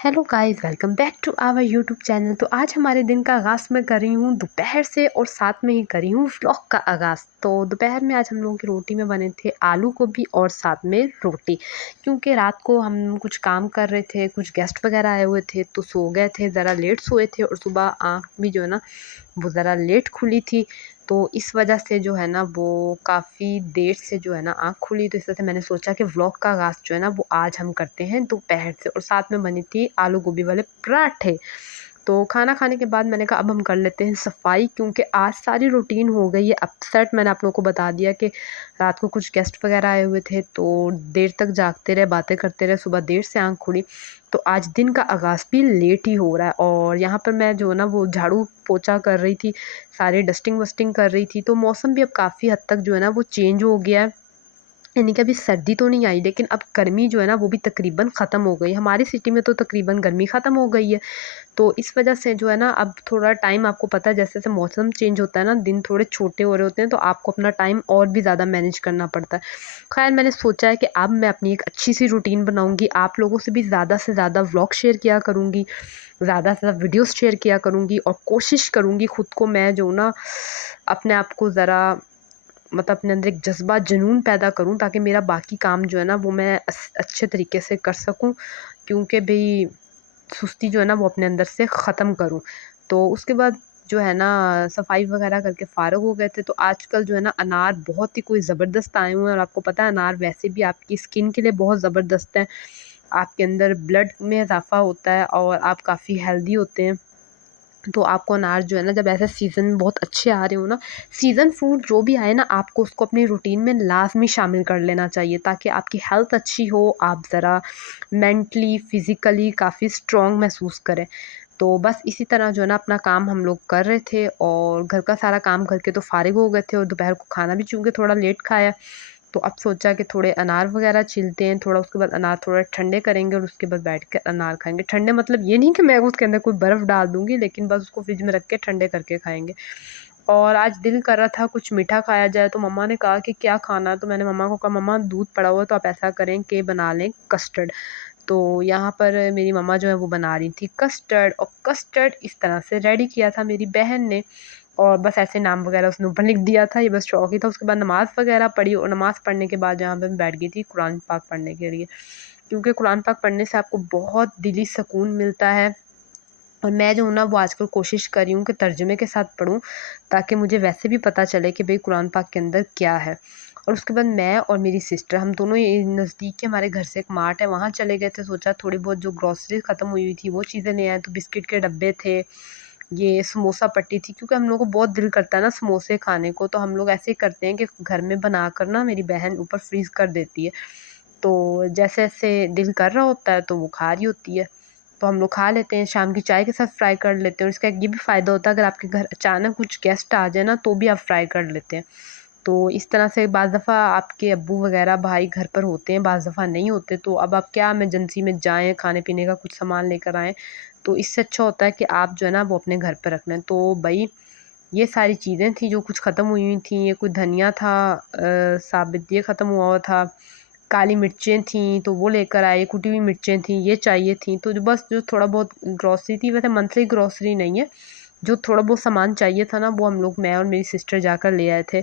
Hello guys, welcome back to our YouTube channel. तो आज हमारे दिन का आगाज़ मैं कर रही हूँ दोपहर से और साथ में ही कर रही हूँ व्लॉग का आगाज़। तो दोपहर में आज हम लोगों की रोटी में बने थे आलू गोभी और साथ में रोटी, क्योंकि रात को हम कुछ काम कर रहे थे, कुछ गेस्ट वगैरह आए हुए थे तो सो गए थे, ज़रा लेट सोए थे और सुबह आँख भी जो है ना वो ज़रा लेट खुली थी। तो इस वजह से जो है ना वो काफ़ी देर से जो है ना आँख खुली, तो इस वजह से मैंने सोचा कि व्लॉग का आगाज़ जो है ना वो आज हम करते हैं दोपहर से। और साथ में बनी थी आलू गोभी वाले पराठे। तो खाना खाने के बाद मैंने कहा अब हम कर लेते हैं सफाई, क्योंकि आज सारी रूटीन हो गई है अपसेट। मैंने आप लोगों को बता दिया कि रात को कुछ गेस्ट वगैरह आए हुए थे तो देर तक जागते रहे, बातें करते रहे, सुबह देर से आँख खुली। तो आज दिन का आगाज़ भी लेट ही हो रहा है और यहाँ पर मैं जो है ना वो झाड़ू पोछा कर रही थी, सारी डस्टिंग वस्टिंग कर रही थी। तो मौसम भी अब काफ़ी हद तक जो है ना वो चेंज हो गया है। यानी कि अभी सर्दी तो नहीं आई, लेकिन अब गर्मी जो है ना वो भी तकरीबन ख़त्म हो गई। हमारी सिटी में तो तकरीबन गर्मी ख़त्म हो गई है। तो इस वजह से जो है ना अब थोड़ा टाइम, आपको पता है जैसे-जैसे मौसम चेंज होता है ना, दिन थोड़े छोटे हो रहे होते हैं, तो आपको अपना टाइम और भी ज़्यादा मैनेज करना पड़ता है। ख़ैर मैंने सोचा है कि अब मैं अपनी एक अच्छी-सी रूटीन बनाऊँगी, आप लोगों से भी ज़्यादा से ज़्यादा व्लॉग शेयर किया करूँगी, ज़्यादा से ज़्यादा वीडियोज़ शेयर किया करूँगी और कोशिश करूँगी खुद को मैं जो ना अपने आप को ज़रा मतलब अपने अंदर एक जज़्बा, जुनून पैदा करूँ, ताकि मेरा बाकी काम जो है ना वो मैं अच्छे तरीके से कर सकूँ, क्योंकि भई सुस्ती जो है ना वो अपने अंदर से ख़त्म करूँ। तो उसके बाद जो है ना सफाई वगैरह करके फ़ारिग हो गए थे। तो आजकल जो है ना अनार बहुत ही कोई ज़बरदस्त आए हुए हैं, और आपको पता है अनार वैसे भी आपकी स्किन के लिए बहुत ज़बरदस्त है। आपके अंदर ब्लड में इज़ाफ़ा होता है और आप काफ़ी हेल्दी होते हैं। तो आपको अनार जो है ना जब ऐसे सीज़न में बहुत अच्छे आ रहे हो ना, सीज़न फ्रूट जो भी आए ना आपको उसको अपनी रूटीन में लाज़मी शामिल कर लेना चाहिए, ताकि आपकी हेल्थ अच्छी हो, आप ज़रा मेंटली, फ़िज़िकली काफ़ी स्ट्रॉन्ग महसूस करें। तो बस इसी तरह जो है ना अपना काम हम लोग कर रहे थे और घर का सारा काम करके तो फ़ारिग हो गए थे, और दोपहर को खाना भी चूँकि थोड़ा लेट खाया, तो अब सोचा कि थोड़े अनार वग़ैरह छीलते हैं, थोड़ा उसके बाद अनार थोड़ा ठंडे करेंगे और उसके बाद बैठ के अनार खाएँगे। ठंडे मतलब ये नहीं कि मैं उसके अंदर कोई बर्फ़ डाल दूँगी, लेकिन बस उसको फ्रिज में रख के ठंडे करके खाएँगे। और आज दिल कर रहा था कुछ मीठा खाया जाए, तो मम्मा ने कहा कि क्या खाना है? तो मैंने मम्मा को कहा मम्मा दूध पड़ा हुआ है, तो आप ऐसा करें कि बना लें कस्टर्ड। तो यहाँ पर मेरी मम्मा जो है वो बना रही थी कस्टर्ड, और कस्टर्ड इस तरह से रेडी किया था मेरी बहन ने, और बस ऐसे नाम वगैरह उसने ऊपर लिख दिया था, ये बस शौक ही था। उसके बाद नमाज़ वगैरह पढ़ी, और नमाज़ पढ़ने के बाद यहाँ पे मैं बैठ गई थी कुरान पाक पढ़ने के लिए, क्योंकि कुरान पाक पढ़ने से आपको बहुत दिली सुकून मिलता है। और मैं जो हूँ ना वो आजकल कोशिश कर रही हूँ कि तर्जुमे के साथ पढूँ, ताकि मुझे वैसे भी पता चले कि भई कुरान पाक के अंदर क्या है। और उसके बाद मैं और मेरी सिस्टर हम दोनों ये नज़दीक के हमारे घर से एक मार्ट है, वहाँ चले गए थे। सोचा थोड़ी बहुत जो ग्रॉसरी ख़त्म हुई हुई थी वो चीज़ें ले आएँ, तो बिस्किट के डब्बे थे, ये समोसा पट्टी थी, क्योंकि हम लोगों को बहुत दिल करता है ना समोसे खाने को, तो हम लोग ऐसे ही करते हैं कि घर में बनाकर ना मेरी बहन ऊपर फ्रीज़ कर देती है। तो जैसे-जैसे दिल कर रहा होता है तो वो खा रही होती है। तो हम लोग खा लेते हैं, शाम की चाय के साथ फ्राई कर लेते हैं, और इसका एक ये भी फ़ायदा होता है अगर आपके घर अचानक कुछ गेस्ट आ जाए ना तो भी आप फ्राई कर लेते हैं। तो इस तरह से बाज़ दफ़ा आपके अब्बू वग़ैरह भाई घर पर होते हैं, बाज़ दफ़ा नहीं होते, तो अब आप क्या इमरजेंसी में जाएँ, खाने-पीने का कुछ सामान लेकर आएँ, तो इससे अच्छा होता है कि आप जो है ना वो अपने घर पे रख लें। तो भई ये सारी चीज़ें थी जो कुछ ख़त्म हुई हुई थी, ये कुछ धनिया था साबित, ये ख़त्म हुआ हुआ था, काली मिर्चें थीं तो वो लेकर आए, कुटी हुई मिर्चें थीं, ये चाहिए थीं। तो जो बस जो थोड़ा बहुत ग्रॉसरी थी, वैसे मंथली ग्रॉसरी नहीं है, जो थोड़ा बहुत सामान चाहिए था ना वो हम लोग, मैं और मेरी सिस्टर जाकर ले आए थे,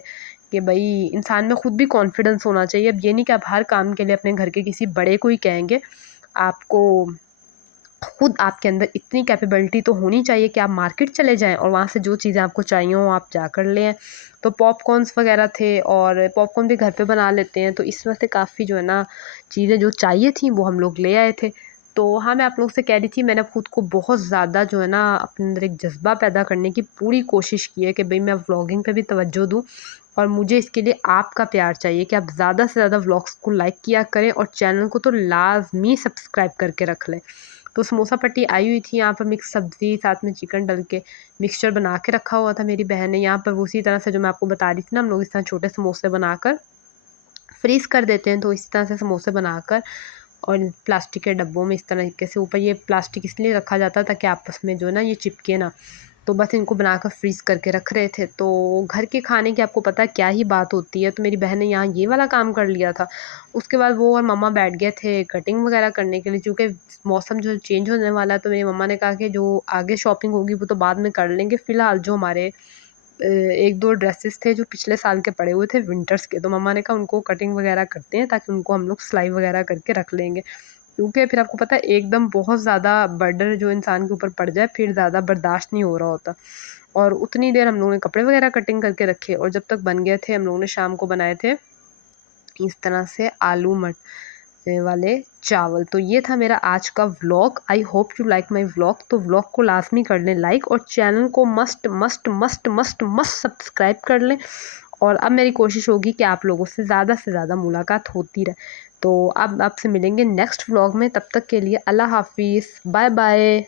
कि भई इंसान में खुद भी कॉन्फिडेंस होना चाहिए। अब ये नहीं कि आप हर काम के लिए अपने घर के किसी बड़े को ही कहेंगे, आपको खुद आपके अंदर इतनी कैपेबिलिटी तो होनी चाहिए कि आप मार्केट चले जाएँ और वहाँ से जो चीज़ें आपको चाहिए हों आप जाकर ले आएँ। तो पॉपकॉर्न्स वग़ैरह थे, और पॉपकॉर्न भी घर पे बना लेते हैं, तो इस वजह से काफ़ी जो है ना चीज़ें जो चाहिए थी वो हम लोग ले आए थे। तो हाँ, मैं आप लोगों से कह रही थी, मैंने खुद को बहुत ज़्यादा जो है ना अपने अंदर एक जज़्बा पैदा करने की पूरी कोशिश की है कि भई मैं व्लॉगिंग पे भी तवज्जो दूँ, और मुझे इसके लिए आपका प्यार चाहिए कि आप ज़्यादा से ज़्यादा व्लॉग्स को लाइक किया करें, और चैनल को तो लाज़मी सब्सक्राइब करके रख लें। तो समोसा पट्टी आई हुई थी, यहाँ पर मिक्स सब्ज़ी साथ में चिकन डल के मिक्सचर बना के रखा हुआ था मेरी बहन ने। यहाँ पर वो उसी तरह से जो मैं आपको बता रही थी ना, हम लोग इस तरह छोटे समोसे बनाकर फ्रीज़ कर देते हैं, तो इसी तरह से समोसे बनाकर और प्लास्टिक के डब्बों में इस तरीके से, ऊपर ये प्लास्टिक इसलिए रखा जाता है ताकि आपस में जो है ना ये चिपके ना। तो बस इनको बनाकर फ्रीज़ करके रख रहे थे। तो घर के खाने की आपको पता है क्या ही बात होती है, तो मेरी बहन ने यहाँ ये वाला काम कर लिया था। उसके बाद वो और मम्मा बैठ गए थे कटिंग वगैरह करने के लिए, चूँकि मौसम जो चेंज होने वाला है, तो मेरी मम्मा ने कहा कि जो आगे शॉपिंग होगी वो तो बाद में कर लेंगे, फ़िलहाल जो हमारे 1-2 ड्रेसेस थे जो पिछले साल के पड़े हुए थे विंटर्स के, तो मम्मा ने कहा उनको कटिंग वगैरह करते हैं ताकि उनको हम लोग सिलाई वगैरह करके रख लेंगे। क्योंकि फिर आपको पता है एकदम बहुत ज़्यादा बर्डन जो इंसान के ऊपर पड़ जाए फिर ज़्यादा बर्दाश्त नहीं हो रहा होता। और उतनी देर हम लोगों ने कपड़े वगैरह कटिंग करके रखे और जब तक बन गए थे हम लोगों ने शाम को बनाए थे इस तरह से आलू वाले चावल। तो ये था मेरा आज का vlog. I hope you like my vlog. तो व्लॉग को लाज़मी कर लें लाइक और चैनल को must must must must must subscribe कर लें। और अब मेरी कोशिश होगी कि आप लोगों से ज़्यादा मुलाकात होती रहे। तो अब आपसे मिलेंगे नेक्स्ट व्लॉग में, तब तक के लिए अल्लाह हाफ़िज़, बाय बाय।